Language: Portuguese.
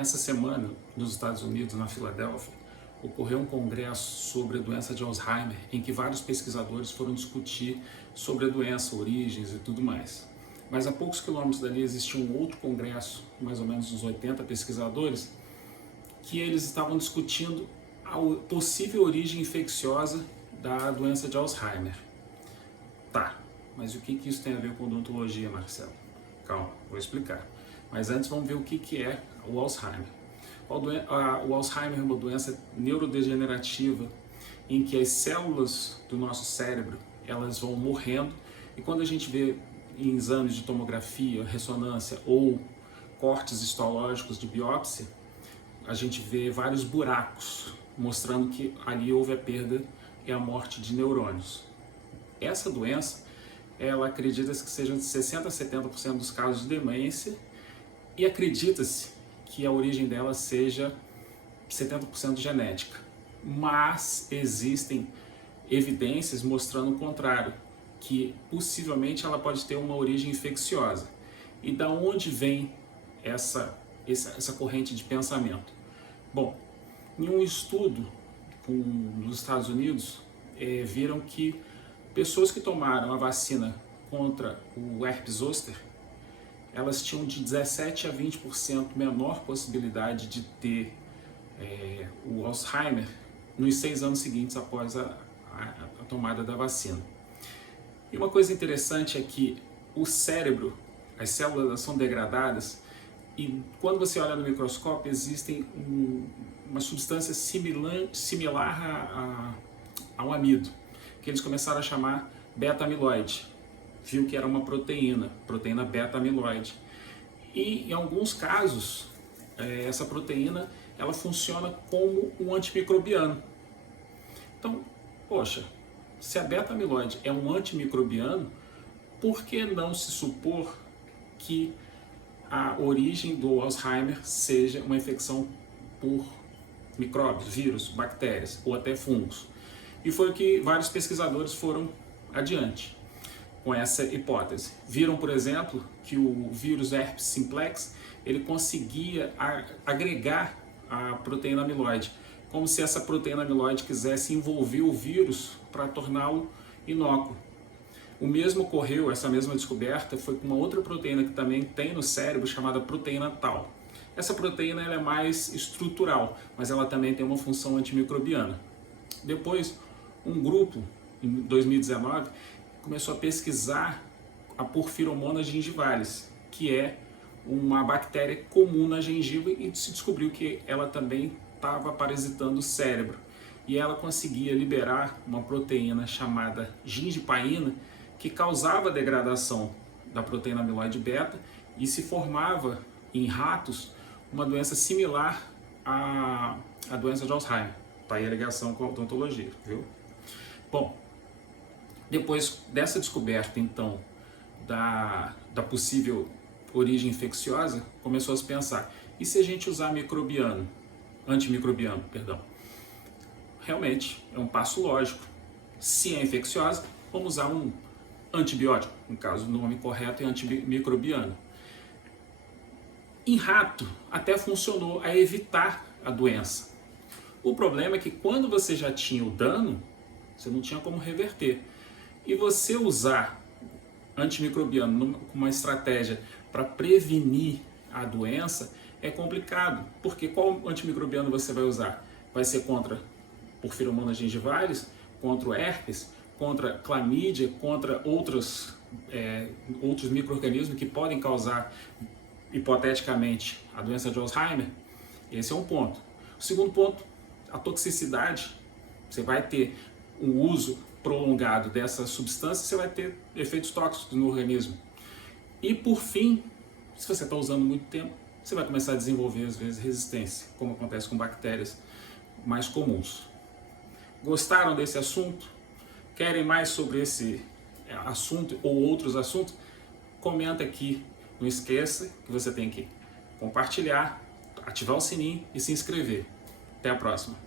Essa semana, nos Estados Unidos, na Filadélfia, ocorreu um congresso sobre a doença de Alzheimer, em que vários pesquisadores foram discutir sobre a doença, origens e tudo mais. Mas a poucos quilômetros dali existia um outro congresso, mais ou menos uns 80 pesquisadores, que eles estavam discutindo a possível origem infecciosa da doença de Alzheimer. Tá, mas o que isso tem a ver com odontologia, Marcelo? Calma, vou explicar. Mas antes vamos ver o que é o Alzheimer. O Alzheimer é uma doença neurodegenerativa em que as células do nosso cérebro elas vão morrendo, e quando a gente vê em exames de tomografia, ressonância ou cortes histológicos de biópsia, a gente vê vários buracos mostrando que ali houve a perda e a morte de neurônios. Essa doença, ela acredita-se que sejam de 60 a 70% dos casos de demência, e acredita-se que a origem dela seja 70% genética. Mas existem evidências mostrando o contrário, que possivelmente ela pode ter uma origem infecciosa. E da onde vem essa corrente de pensamento? Bom, em um estudo nos Estados Unidos, viram que pessoas que tomaram a vacina contra o herpes zoster, elas tinham de 17 a 20% menor possibilidade de ter o Alzheimer nos 6 anos seguintes após a tomada da vacina. E uma coisa interessante é que o cérebro, as células são degradadas, e quando você olha no microscópio existem uma substância similar ao amido, que eles começaram a chamar beta-amiloide. Viu que era uma proteína beta-amiloide. E em alguns casos, essa proteína ela funciona como um antimicrobiano. Então, poxa, se a beta-amiloide é um antimicrobiano, por que não se supor que a origem do Alzheimer seja uma infecção por micróbios, vírus, bactérias ou até fungos? E foi o que vários pesquisadores foram adiante com essa hipótese. Viram, por exemplo, que o vírus herpes simplex ele conseguia agregar a proteína amiloide, como se essa proteína amiloide quisesse envolver o vírus para torná-lo inócuo. O mesmo ocorreu, essa mesma descoberta, foi com uma outra proteína que também tem no cérebro, chamada proteína tau. Essa proteína ela é mais estrutural, mas ela também tem uma função antimicrobiana. Depois, um grupo, em 2019, começou a pesquisar a Porphyromonas gingivalis, que é uma bactéria comum na gengiva, e se descobriu que ela também estava parasitando o cérebro. E ela conseguia liberar uma proteína chamada gingipaína, que causava a degradação da proteína amiloide beta, e se formava em ratos uma doença similar à doença de Alzheimer. Está aí a ligação com a odontologia, viu? Bom, depois dessa descoberta, então, da possível origem infecciosa, começou a se pensar, e se a gente usar antimicrobiano? Realmente, é um passo lógico. Se é infecciosa, vamos usar um antibiótico, no caso, o nome correto é antimicrobiano. Em rato, até funcionou a evitar a doença. O problema é que quando você já tinha o dano, você não tinha como reverter. E você usar antimicrobiano como uma estratégia para prevenir a doença é complicado, porque qual antimicrobiano você vai usar? Vai ser contra Porphyromonas gingivalis, contra o herpes, contra clamídia, contra outros micro-organismos que podem causar, hipoteticamente, a doença de Alzheimer? Esse é um ponto. O segundo ponto, a toxicidade. Você vai ter um uso prolongado dessa substância, você vai ter efeitos tóxicos no organismo. E por fim, se você está usando muito tempo, você vai começar a desenvolver, às vezes, resistência, como acontece com bactérias mais comuns. Gostaram desse assunto? Querem mais sobre esse assunto ou outros assuntos? Comenta aqui. Não esqueça que você tem que compartilhar, ativar o sininho e se inscrever. Até a próxima.